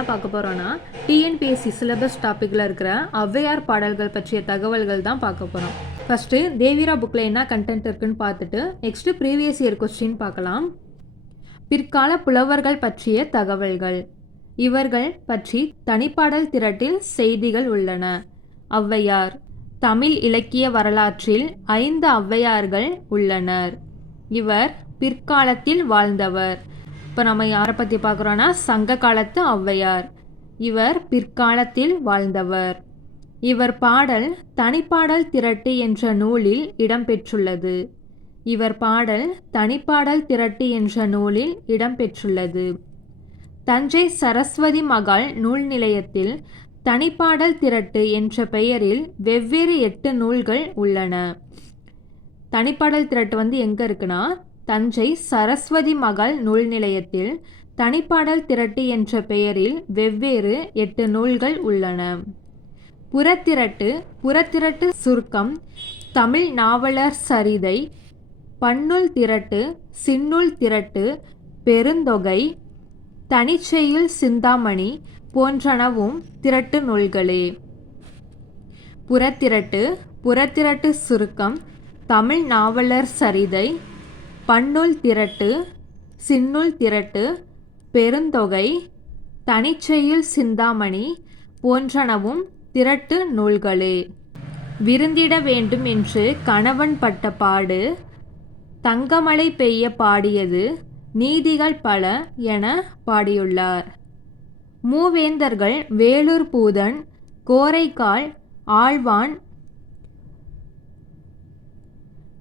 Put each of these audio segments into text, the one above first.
என்ன பார்க்க போகிறோன்னா டிஎன்பிஎஸ்சி சிலபஸ் டாப்பிக்கில் இருக்கிற ஔவையார் பாடல்கள் பற்றிய தகவல்கள் தான் பார்க்க போகிறோம் ஃபஸ்ட்டு தேவிரா புக்கில் என்ன கண்டென்ட் இருக்குன்னு பார்த்துட்டு நெக்ஸ்ட்டு ப்ரீவியஸ் இயர் கொஸ்டின் பார்க்கலாம். பிற்கால புலவர்கள் பற்றிய தகவல்கள். இவர்கள் பற்றி தனிப்பாடல் திரட்டில் செய்திகள் உள்ளன. ஔவையார் தமிழ் இலக்கிய வரலாற்றில் ஐந்து ஔவையார்கள் உள்ளனர். இவர் பிற்காலத்தில் வாழ்ந்தவர். இப்போ நம்ம யாரை பற்றி பார்க்குறோன்னா சங்க காலத்து ஔவையார். இவர் பிற்காலத்தில் வாழ்ந்தவர். இவர் பாடல் தனிப்பாடல் திரட்டு என்ற நூலில் இடம்பெற்றுள்ளது இவர் பாடல் தனிப்பாடல் திரட்டு என்ற நூலில் இடம்பெற்றுள்ளது தஞ்சை சரஸ்வதி மகால் நூல் நிலையத்தில் தனிப்பாடல் திரட்டு என்ற பெயரில் வெவ்வேறு எட்டு நூல்கள் உள்ளன. தனிப்பாடல் திரட்டு வந்து எங்கே இருக்குன்னா தஞ்சை சரஸ்வதி மகள் நூல் நிலையத்தில் தனிப்பாடல் திரட்டு என்ற பெயரில் வெவ்வேறு எட்டு நூல்கள் உள்ளன. புறத்திரட்டு புறத்திரட்டு சுருக்கம் தமிழ் நாவலர் சரிதை பன்னுள் திரட்டு சின்னுள் திரட்டு பெருந்தொகை தனிச்செய்யுள் சிந்தாமணி போன்றனவும் திரட்டு நூல்களே. புறத்திரட்டு புறத்திரட்டு சுருக்கம் தமிழ் நாவலர் சரிதை பன்னுள் திரட்டு சின்னுள் திரட்டு பெருந்தொகை தனிச்செய்யுள் சிந்தாமணி போன்றனவும் திரட்டு நூல்களே. விருந்திட வேண்டும் என்று கணவன் பட்ட பாடு தங்கமழை பெய்ய பாடியது நீதிகள் பல என பாடியுள்ளார். மூவேந்தர்கள் வேலூர் பூதன் கோரைக்கால் ஆழ்வான்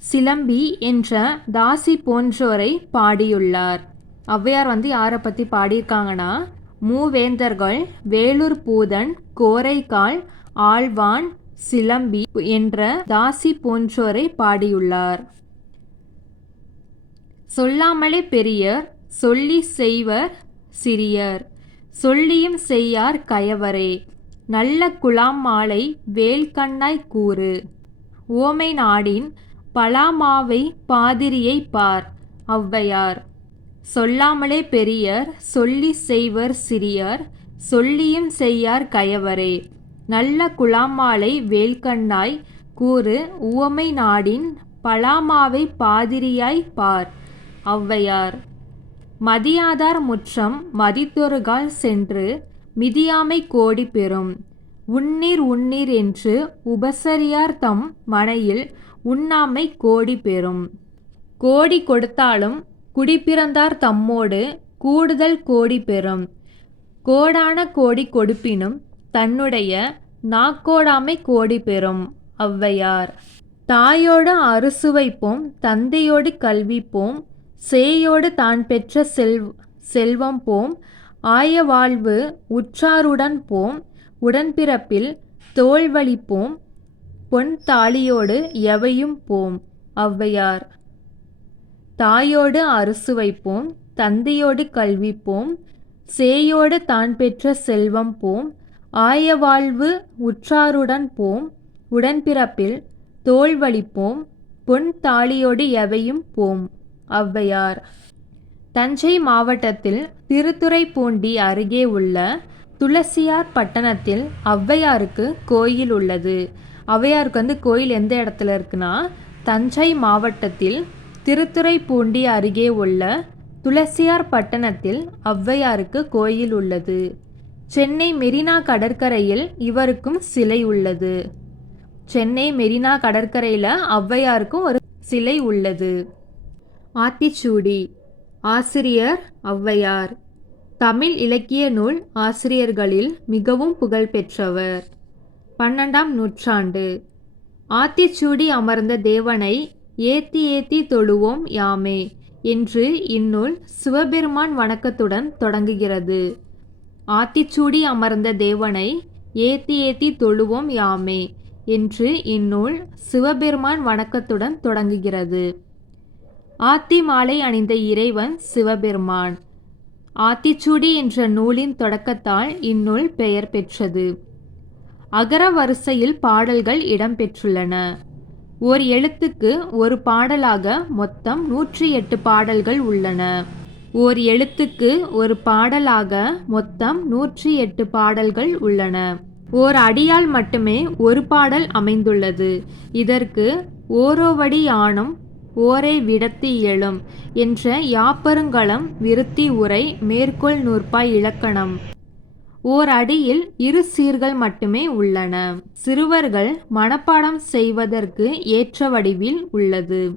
சிலம்பி என்ற தாசி போன்றோரை பாடியுள்ளார். ஔவையார் வந்து யாரை பற்றி பாடியிருக்காங்கன்னா மூவேந்தர்கள் வேலூர் பூதன் கோரைக்கால் ஆழ்வான் சிலம்பி என்ற தாசி போன்றோரை பாடியுள்ளார். சொல்லாமலே பெரியர் சொல்லி செய்வர் சிறியர் சொல்லியும் செய்யார் கயவரே நல்ல குலாம் மாலை வேல்கண்ணாய் கூறு. ஓமை நாடின் பலாமாவை பாதிரியை பார் ஔவையார். சொல்லாமலே பெரியர் சொல்லி செய்வர் சிறியர் சொல்லியும் செய்யார் கயவரே. நல்ல குலாமாலை வேல்கண்ணாய் கூறு உவமை நாடின் பலாமாவை பாதிரியாய் பார் ஔவையார். மதியாதார் முற்றம் மதித்தொருகால் சென்று மிதியாமை கோடி பெறும். உன்னீர் உன்னீர் என்று உபசரியார் தம் மனையில் உண்ணாமை கோடி பெறும். கோடி கொடுத்தாலும் குடிப்பிறந்தார் தம்மோடு கூடுதல் கோடி பெறும். கோடான கோடி கொடுப்பினும் தன்னுடைய நாக்கோடாமை கோடி பெறும் ஔவையார். தாயோடு அறுசுவைப்போம் தந்தையோடு கல்விப்போம் சேயோடு தான் பெற்ற செல் செல்வம் போம் ஆய வாழ்வு உற்றாருடன் போம் உடன்பிறப்பில் தோல்வழிப்போம் பொன் தாலியோடு எவையும் போம் ஔவையார். தாயோடு அரசு வைப்போம் தந்தையோடு கல்விப்போம் சேயோடு தான் பெற்ற செல்வம் போம் ஆய வாழ்வு உற்றாருடன் போம் உடன்பிறப்பில் தோல்வழிப்போம் பொன் தாலியோடு எவையும் போம் ஔவையார். தஞ்சை மாவட்டத்தில் திருத்துறைப்பூண்டி அருகே உள்ள துளசியார் பட்டணத்தில் ஔவையாருக்கு கோயில் உள்ளது. ஔவையாருக்கு வந்து கோயில் எந்த இடத்துல இருக்குன்னா தஞ்சை மாவட்டத்தில் திருத்துறைப்பூண்டி அருகே உள்ள துளசியார் பட்டணத்தில் ஔவையாருக்கு கோயில் உள்ளது. சென்னை மெரினா கடற்கரையில் இவருக்கும் சிலை உள்ளது. சென்னை மெரினா கடற்கரையில் ஔவையாருக்கும் ஒரு சிலை உள்ளது. ஆத்திச்சூடி ஆசிரியர் ஔவையார். தமிழ் இலக்கிய நூல் ஆசிரியர்களில் மிகவும் புகழ்பெற்றவர். பன்னெண்டாம் நூற்றாண்டு. ஆத்திச்சூடி அமர்ந்த தேவனை ஏத்தி ஏத்தி தொழுவோம் யாமே என்று இந்நூல் சிவபெருமான் வணக்கத்துடன் தொடங்குகிறது. ஆத்திச்சூடி அமர்ந்த தேவனை ஏத்தி ஏத்தி தொழுவோம் யாமே என்று இந்நூல் சிவபெருமான் வணக்கத்துடன் தொடங்குகிறது. ஆத்தி மாலை அணிந்த இறைவன் சிவபெருமான். ஆத்திச்சூடி என்ற நூலின் தொடக்கத்தால் இந்நூல் பெயர் பெற்றது. அகர வரிசையில் பாடல்கள் இடம்பெற்றுள்ளன. ஓர் எழுத்துக்கு ஒரு பாடலாக மொத்தம் நூற்றி எட்டு பாடல்கள் உள்ளன. ஓர் எழுத்துக்கு ஒரு பாடலாக மொத்தம் நூற்றி எட்டு பாடல்கள் உள்ளன. ஓர் அடியால் மட்டுமே ஒரு பாடல் அமைந்துள்ளது. இதற்கு ஓரோவடி ஆணும் ஓரை விடத்தி இயலும் என்ற யாப்பருங்கலம் விருத்தி உரை மேற்கோள் நூற்பாய் இலக்கணம். ஓர் அடியில் இரு சீர்கள் மட்டுமே உள்ளன. சிறுவர்கள் மனப்பாடம் செய்வதற்கு ஏற்ற வடிவில் உள்ளது.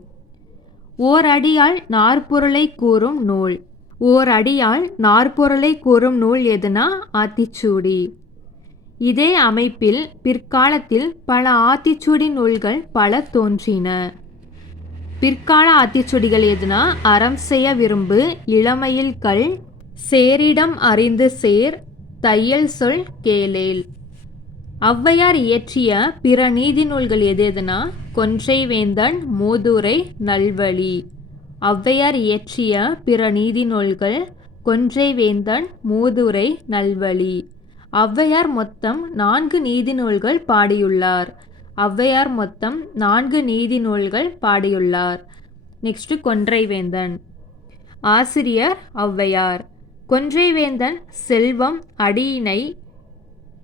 ஓர் அடியால் நாற்பொருளை கூறும் நூல். ஓர் அடியால் நாற்பொருளை கூறும் நூல் எதுனா? ஆத்திச்சூடி. இதே அமைப்பில் பிற்காலத்தில் பல ஆத்திச்சூடி நூல்கள் பல தோன்றின. பிற்கால ஆத்திச்சுடிகள் எதுனா? அறம் செய்ய விரும்பு இளமையில் கல் சேரிடம் அறிந்து சேர் தையல் சொல் கேளேல். ஔவையார் இயற்றிய பிற நீதி நூல்கள் எது எதுனா? கொன்றை வேந்தன் மூதுரை நல்வழி. ஔவையார் இயற்றிய பிற நீதி நூல்கள் கொன்றை வேந்தன் மூதுரை நல்வழி. ஔவையார் மொத்தம் நான்கு நீதி நூல்கள் பாடியுள்ளார். ஔவையார் மொத்தம் நான்கு நீதி நூல்கள் பாடியுள்ளார். நெக்ஸ்ட் கொன்றைவேந்தன் ஆசிரியர் ஔவையார். கொன்றைவேந்தன் செல்வம் அடியினை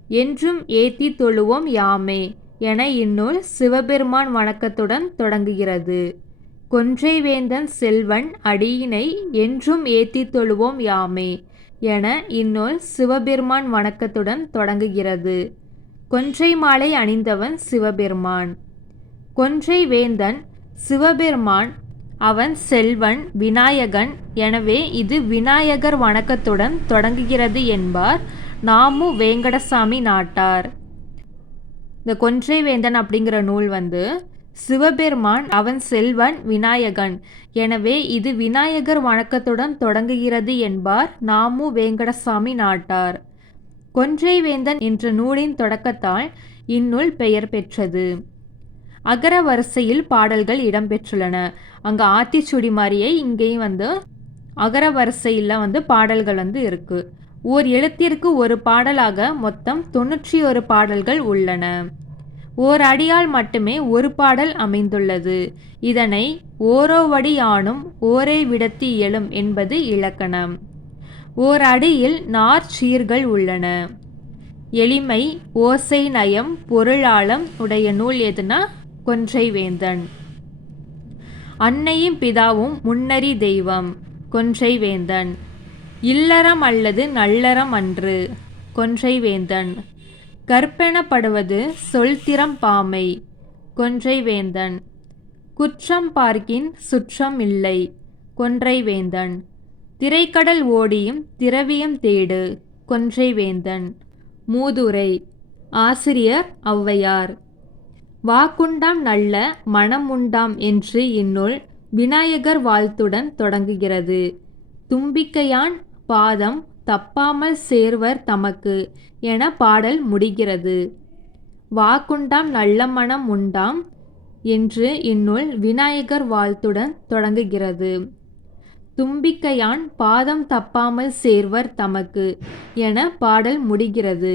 என்றும் ஏத்தி தொழுவோம் யாமே என இந்நூல் சிவபெருமான் வணக்கத்துடன் தொடங்குகிறது. கொன்றைவேந்தன் செல்வன் அடியினை என்றும் ஏத்தி தொழுவோம் யாமே என இந்நூல் சிவபெருமான் வணக்கத்துடன் தொடங்குகிறது. கொன்றை மாலை அணிந்தவன் சிவபெருமான். கொன்றை வேந்தன் சிவபெருமான் அவன் செல்வன் விநாயகன். எனவே இது விநாயகர் வணக்கத்துடன் தொடங்குகிறது என்பார் நாமு வேங்கடசாமி நாட்டார். இந்த கொன்றை வேந்தன் அப்படிங்கிற நூல் வந்து சிவபெருமான் அவன் செல்வன் விநாயகன். எனவே இது விநாயகர் வணக்கத்துடன் தொடங்குகிறது என்பார் நாமு வேங்கடசாமி நாட்டார். கொன்றை வேந்தன் என்ற நூலின் தொடக்கத்தால் இந்நூல் பெயர் பெற்றது. அகர வரிசையில் பாடல்கள் இடம்பெற்றுள்ளன. அங்கே ஆத்திச்சுடி மாதிரியே இங்கேயும் வந்து அகர வரிசையில் வந்து பாடல்கள் வந்து இருக்குது ஓர் எழுத்திற்கு ஒரு பாடலாக மொத்தம் தொண்ணூற்றி ஒரு பாடல்கள் உள்ளன. ஓர் அடியால் மட்டுமே ஒரு பாடல் அமைந்துள்ளது. இதனை ஓரோவடி ஆணும் ஓரே விடத்தி இயலும் என்பது இலக்கணம். ஓர் அடியில் நாற்சீர்கள் உள்ளன. எளிமை ஓசை நயம் பொருளாளம் உடைய நூல் எதுனா? கொன்றை வேந்தன். அன்னையும் பிதாவும் முன்னறி தெய்வம் கொன்றை வேந்தன். இல்லறம் அல்லது நல்லறம் அன்று கொன்றை வேந்தன். கற்பெனப்படுவது சொல்திறம் பாமை கொன்றை வேந்தன். குற்றம் பார்க்கின் சுற்றம் இல்லை கொன்றை வேந்தன். திரைக்கடல் ஓடியும் திரவியம் தேடு கொன்றை வேந்தன். மூதுரை ஆசிரியர் ஔவையார். வாக்குண்டாம் நல்ல மனம் உண்டாம் என்று இந்நூல் விநாயகர் வாழ்த்துடன் தொடங்குகிறது. தும்பிக்கையான் பாதம் தப்பாமல் சேர்வர் தமக்கு என பாடல் முடிகிறது. வாக்குண்டாம் நல்ல மனம் உண்டாம் என்று இந்நூல் விநாயகர் வாழ்த்துடன் தொடங்குகிறது. தும்பிக்கையான் பாதம் தப்பாமல் சேர்வர் தமக்கு என பாடல் முடிகிறது.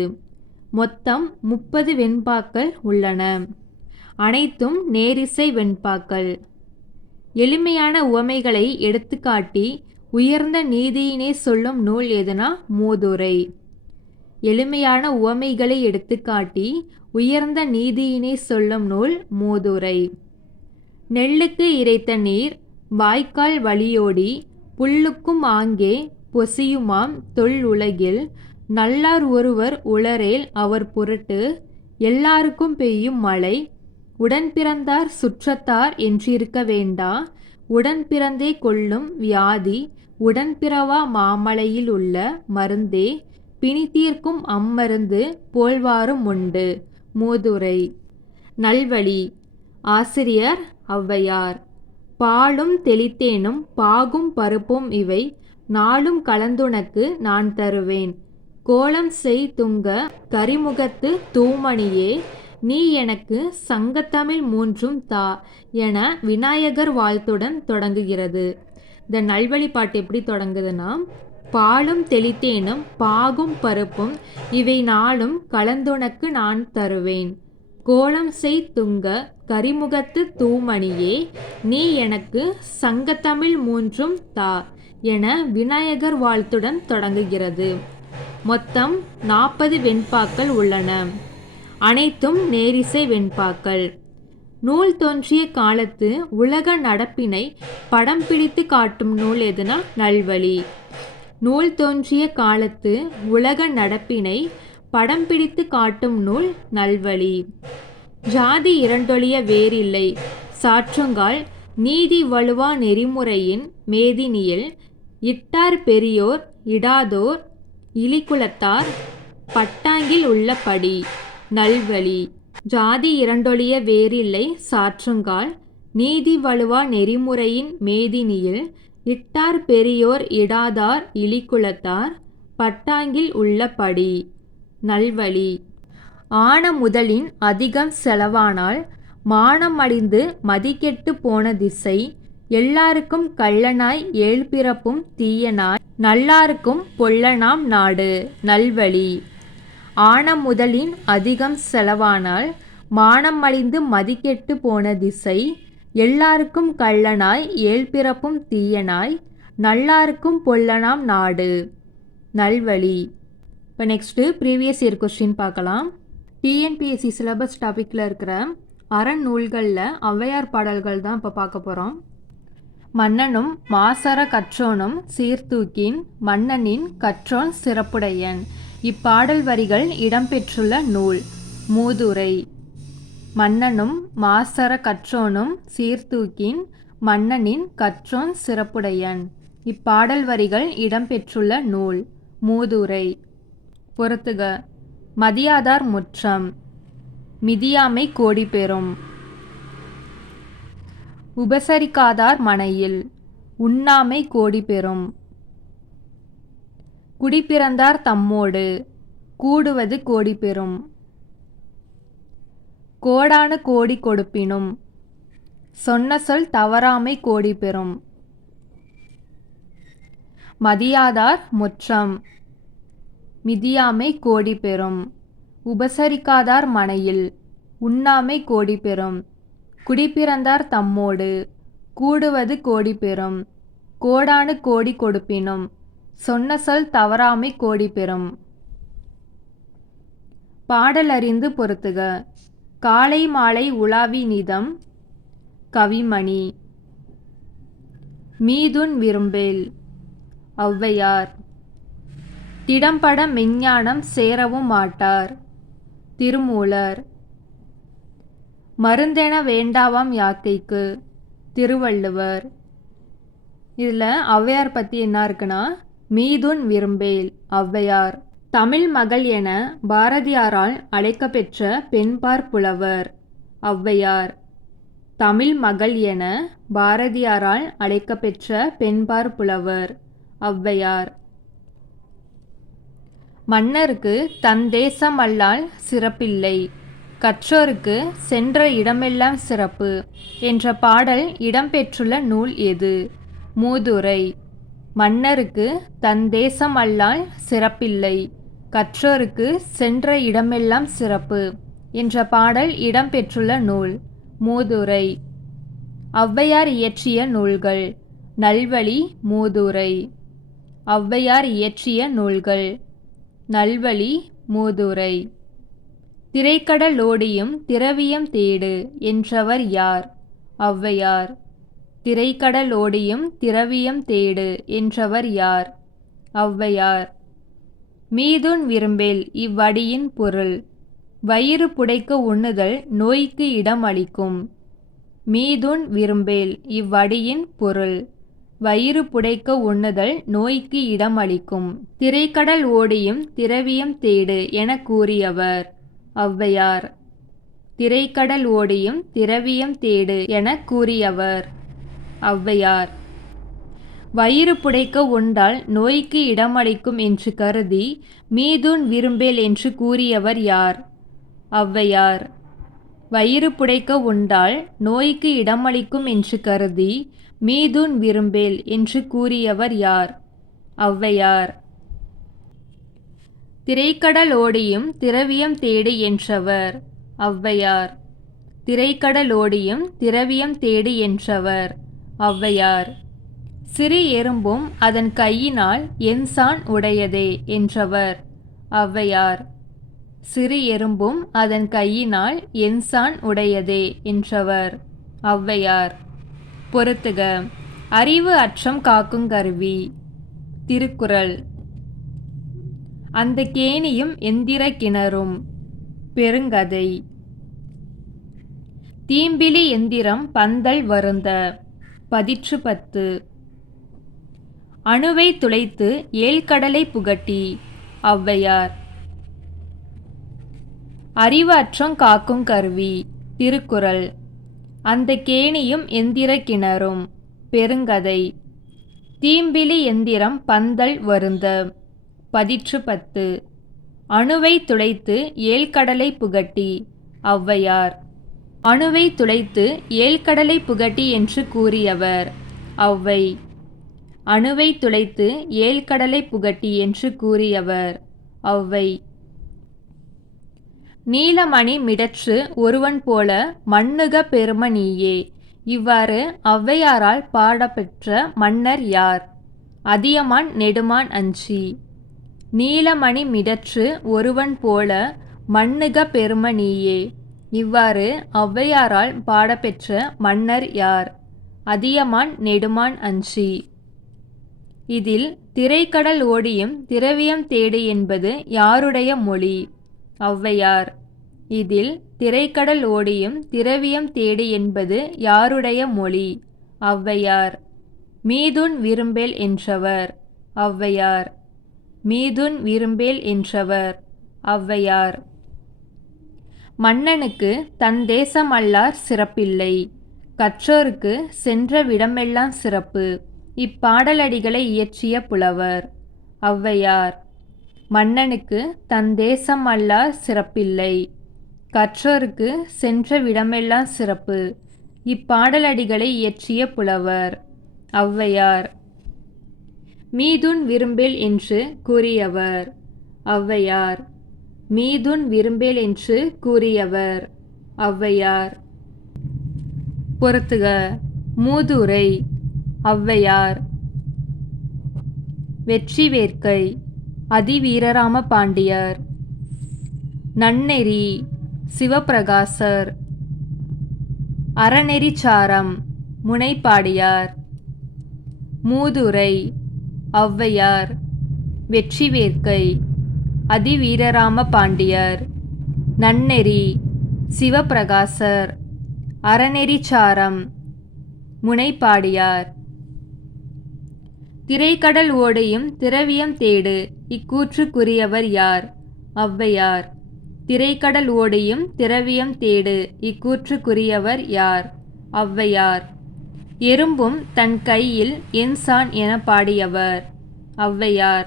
மொத்தம் முப்பது வெண்பாக்கள் உள்ளன. அனைத்தும் நேரிசை வெண்பாக்கள். எளிமையான உவமைகளை எடுத்துக்காட்டி உயர்ந்த நீதியினை சொல்லும் நூல் எதுனா மூதுரை. எளிமையான உவமைகளை எடுத்துக்காட்டி உயர்ந்த நீதியினை சொல்லும் நூல் மூதுரை. நெல்லுக்கு இறைத்த நீர் வாய்க்கால் வழியோடி புல்லுக்கும் ஆங்கே பொசியுமாம் தொல் உலகில் நல்லார் ஒருவர் உளரேல் அவர் பொருட்டு எல்லாருக்கும் பெய்யும் மழை உடன் பிறந்தார் சுற்றத்தார் என்றிருக்க வேண்டா உடன் பிறந்தே கொள்ளும் வியாதி உடன் பிறவா மாமலையில் உள்ள மருந்தே பிணி தீர்க்கும் அம்மருந்து போல்வாரும் உண்டு. மூதுரை. நல்வழி. ஆசிரியர் ஔவையார். பாலும் தெளித்தேனும் பாகும் பருப்பும் இவை நாளும் கலந்துனக்கு நான் தருவேன். கோலம் செய் துங்க கரிமுகத்து தூமணியே நீ எனக்கு சங்கத்தமிழ் மூன்றும் தா என விநாயகர் வாழ்த்துடன் தொடங்குகிறது. இந்த நல்வழி பாட்டு எப்படி தொடங்குதுன்னா பாலும் தெளித்தேனும் பாகும் பருப்பும் இவை நாளும் கலந்துனக்கு நான் தருவேன். கோலம் செய் துங்க கரிமுகத்து தூமணியே நீ எனக்கு சங்கத்தமிழ் மூன்றும் தா என விநாயகர் வாழ்த்துடன் தொடங்குகிறது. மொத்தம் நாற்பது வெண்பாக்கள் உள்ளன. அனைத்தும் நேரிசை வெண்பாக்கள். நூல் தோன்றிய காலத்து உலக நடப்பினை படம் பிடித்து காட்டும் நூல் எதுனா நல்வழி. நூல் தோன்றிய காலத்து உலக நடப்பினை படம் பிடித்து காட்டும் நூல் நல்வழி. ஜாதி இரண்டொழிய வேறில்லை. சாற்றுங்கால் நீதி வலுவா நெறிமுறையின் மேதினியில் இட்டார் பெரியோர் இடாதோர் இலிக்குலத்தார் பட்டாங்கில் உள்ள படி. நல்வழி. ஜாதி இரண்டொழிய வேறில்லை சாற்றுங்கால். நீதி வலுவா நெறிமுறையின் மேதினியில். இட்டார் பெரியோர் இடாதார் இழிக்குலத்தார் பட்டாங்கில் உள்ள படி. நல்வழி. ஆன முதலின் அதிகம் செலவானால். மானம் அடிந்து மதிக்கெட்டு போன திசை. எல்லாருக்கும் கள்ளனாய் ஏழ்பிறப்பும் தீயனாய். நல்லாருக்கும் பொல்லனாம் நாடு. நல்வழி. ஆன முதலின் அதிகம் செலவானால் மானம் அழிந்து மதிக்கெட்டு போன திசை எல்லாருக்கும் கள்ளனாய் ஏழ்பிறப்பும் தீயனாய் நல்லாருக்கும் பொல்லனாம் நாடு. நல்வழி. இப்போ நெக்ஸ்ட்டு ப்ரீவியஸ் இயர் கொஸ்டின் பார்க்கலாம். டிஎன்பிஎஸ்சி சிலபஸ் டாப்பிக்கில் இருக்கிற அறநூல்களில் ஔவையார் பாடல்கள் தான் இப்போ பார்க்க போகிறோம் மன்னனும் மாசர கற்றோனும் சீர்தூக்கின் மன்னனின் கற்றோன் சிறப்புடையன். இப்பாடல் வரிகள் இடம்பெற்றுள்ள நூல். மூதுரை. மன்னனும் மாசர கற்றோனும் சீர்தூக்கின் மன்னனின் கற்றோன் சிறப்புடையன். இப்பாடல் வரிகள் இடம்பெற்றுள்ள நூல். மூதுரை. பொறுத்துக. மதியாதார் முற்றம். மிதியாமை கோடி பெறும் உபசரிக்காதார் மனையில். உண்ணாமை கோடி பெறும் குடிப்பிறந்தார் தம்மோடு. கூடுவது கோடி பெறும் கோடானு கோடி கொடுப்பினும் சொன்ன சொல் தவறாமை கோடி பெறும் மதியாதார் முற்றம் மிதியாமை கோடி பெறும் உபசரிக்காதார் மனையில் உண்ணாமை கோடி பெறும் குடிப்பிறந்தார் தம்மோடு கூடுவது கோடி பெறும் கோடானு கோடி கொடுப்பினும் சொன்ன சொல் தவறாமை கோடி பெறும். பாடல் அறிந்து பொறுத்துக. காலை மாலை உலாவி நிதம் கவிமணி. மீதுன் விரும்பேல் ஔவையார். திடம்பட மெஞ்ஞானம் சேரவும் மாட்டார் திருமூலர். மருந்தென வேண்டாவாம் யாக்கைக்கு திருவள்ளுவர். இதில் ஔவையார் பற்றி என்ன இருக்குன்னா மீதுன் விரும்பேல் ஔவையார். தமிழ் மகள் என பாரதியாரால் அழைக்கப்பெற்ற பெண்பார் புலவர் ஔவையார். தமிழ் மகள் என பாரதியாரால் அழைக்கப்பெற்ற பெண்பார் புலவர் ஔவையார். மன்னருக்கு தன் தேசம் அல்லால் சிறப்பில்லை. கற்றோருக்கு சென்ற இடமெல்லாம் சிறப்பு. என்ற பாடல் இடம்பெற்றுள்ள நூல் எது? மூதுரை. மன்னருக்கு தன் தேசம் அல்லால் சிறப்பில்லை. கற்றோருக்கு சென்ற இடமெல்லாம் சிறப்பு என்ற பாடல் இடம்பெற்றுள்ள நூல் மூதுரை. ஔவையார் இயற்றிய நூல்கள் நல்வழி மூதுரை. ஔவையார் இயற்றிய நூல்கள் நல்வழி மூதுரை. திரைக்கடலோடியும் திரவியம் தேடு என்றவர் யார்? ஔவையார். திரைக்கடலோடியும் திரவியம் தேடு என்றவர் யார்? ஔவையார். மீதுன் விரும்பேல் இவ்வடியின் பொருள் வயிறு புடைக்க உண்ணுதல் நோய்க்கு இடம் அளிக்கும் மீதுன் விரும்பேல் இவ்வடியின் பொருள் வயிறு புடைக்க உண்ணுதல் நோய்க்கு இடம் அளிக்கும் திரைக்கடல் ஓடியும் திரவியம் தேடு என கூறியவர் ஔவையார். திரைக்கடல் ஓடியும் திரவியம் தேடு என கூறியவர் ஔவையார். வயிறு புடைக்க உண்டால் நோய்க்கு இடமளிக்கும் என்று கருதி மீதுன் விரும்பேல் என்று கூறியவர் யார்? ஔவையார். வயிறு புடைக்க உண்டால் நோய்க்கு இடமளிக்கும் என்று கருதி மீதுன் விரும்பேல் என்று கூறியவர் யார்? ஔவையார். திரைக்கடல் ஓடியும் திரவியம் தேடு என்றவர். ஔவையார். திரைக்கடல் ஓடியும் திரவியம் தேடு என்றவர். ஔவையார் சிறு எறும்பும் அதன் கையினால் என்சான் உடையதே என்றவர். ஔவையார் சிறு எறும்பும் அதன் கையினால் என்சான் உடையதே என்றவர். ஔவையார் பொறுத்துக அறிவு அற்றம் காக்கும் கருவி. திருக்குறள் அந்த கேணியும் எந்திர கிணறும் பெருங்கதை. தீம்பிலி எந்திரம் பந்தல் வருந்த பதிற்று பத்து. அணுவை துளைத்து ஏழ்கடலை புகட்டி ஔவையார். அறிவாற்றம் காக்கும் கருவி திருக்குறள். அந்த கேணியும் எந்திர கிணறும் பெருங்கதை. தீம்பிலி எந்திரம் பந்தல் வருந்த பதிற்று பத்து. அணுவை துளைத்து ஏழ்கடலை புகட்டி ஔவையார். அணுவை துளைத்து ஏழ்கடலை புகட்டி என்று கூறியவர். ஔவை அணுவை துளைத்து ஏழ்கடலை புகட்டி என்று கூறியவர். ஔவை நீலமணி மிடற்று ஒருவன் போல மண்ணுக பெரும நீயே இவ்வாறு ஔவையாரால் பாடப்பெற்ற மன்னர் யார்? அதியமான் நெடுமான் அஞ்சி. நீலமணி மிடற்று ஒருவன் போல மண்ணுக பெரும நீயே இவ்வாறு ஔவையாரால் பாடப்பெற்ற மன்னர் யார்? அதியமான் நெடுமான் அஞ்சி. இதில் திரைக்கடல் ஓடியும் திரவியம் தேடு என்பது யாருடைய மொழி? ஔவையார். இதில் திரைக்கடல் ஓடியும் திரவியம் தேடு என்பது யாருடைய மொழி? ஔவையார். மீதுன் விரும்பேல் என்றவர். ஔவையார். மீதுன் விரும்பேல் என்றவர். ஔவையார். மன்னனுக்கு தன் தேசம் அல்லார் சிறப்பில்லை. கற்றோருக்கு சென்ற விடமெல்லாம் சிறப்பு. இப்பாடலடிகளை இயற்றிய புலவர். ஔவையார். மன்னனுக்கு தன் தேசம் அல்லார் சிறப்பில்லை. கற்றோருக்கு சென்ற விடமெல்லாம் சிறப்பு. இப்பாடலடிகளை இயற்றிய புலவர். ஔவையார். மீதுன் விரும்பில் என்று கூறியவர். ஔவையார். மீதுன் விரும்பேல் என்று கூறியவர். ஔவையார். பொறுத்துக மூதுரை ஔவையார். வெற்றி வேர்க்கை அதிவீரராம பாண்டியர். நன்னெறி சிவபிரகாசர். அறநெறிச்சாரம் முனைப்பாடியார். மூதுரை ஔவையார். வெற்றி வேர்க்கை அதிவீரராம பாண்டியர் நன்னெறி சிவபிரகாசர். அறநெறிச்சாரம் முனைப்பாடியார். திரைக்கடல் ஓடையும் திரவியம் தேடு இக்கூற்றுக்குரியவர் யார்? ஔவையார். திரைக்கடல் ஓடையும் திரவியம் தேடு இக்கூற்றுக்குரியவர் யார்? ஔவையார். எறும்பும் தன் கையில் என்சான் என பாடியவர். ஔவையார்.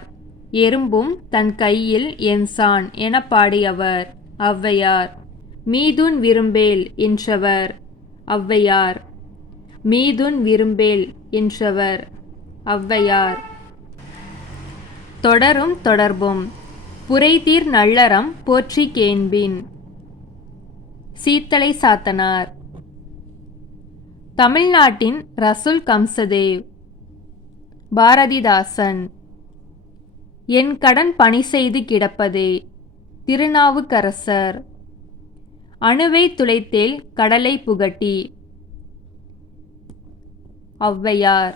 எறும்பும் தன் கையில் என்சான் என பாடியவர் ஔவையார். மீதுன் விரும்பேல் என்றவர் ஔவையார். மீதுன் விரும்பேல் என்றவர் ஔவையார். தொடரும் தொடர்பும். புரைதீர் நல்லறம் போற்றி கேண்பின். சீத்தலை சாத்தனார். தமிழ்நாட்டின் ரசுல் கம்சதேவ். பாரதிதாசன். என் கடன் பணி செய்து கிடப்பதே திருநாவுக்கரசர். அணுவை துளைத்தேல் கடலை புகட்டி. ஔவையார்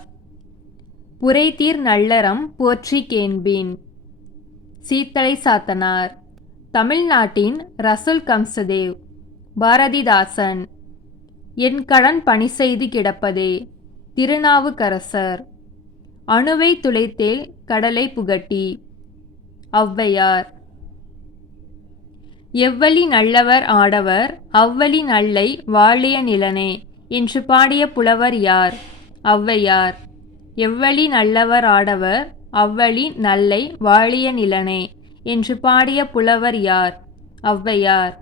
புரைதீர் நல்லறம் போற்றி கேண்பின். சீத்தலை சாத்தனார் தமிழ்நாட்டின் ரசுல் கம்சதேவ் பாரதிதாசன். என் கடன் பணி செய்து கிடப்பதே திருநாவுக்கரசர். அணுவை துளைத்தேல் கடலை புகட்டி. ஔவையார். எவ்வழி நல்லவர் ஆடவர் அவ்வழி நல்லை வாழிய நிலனே என்று பாடிய புலவர் யார்? ஔவையார். எவ்வழி நல்லவர் ஆடவர் அவ்வழி நல்லை வாழிய நிலனே என்று பாடிய புலவர் யார்? ஔவையார்.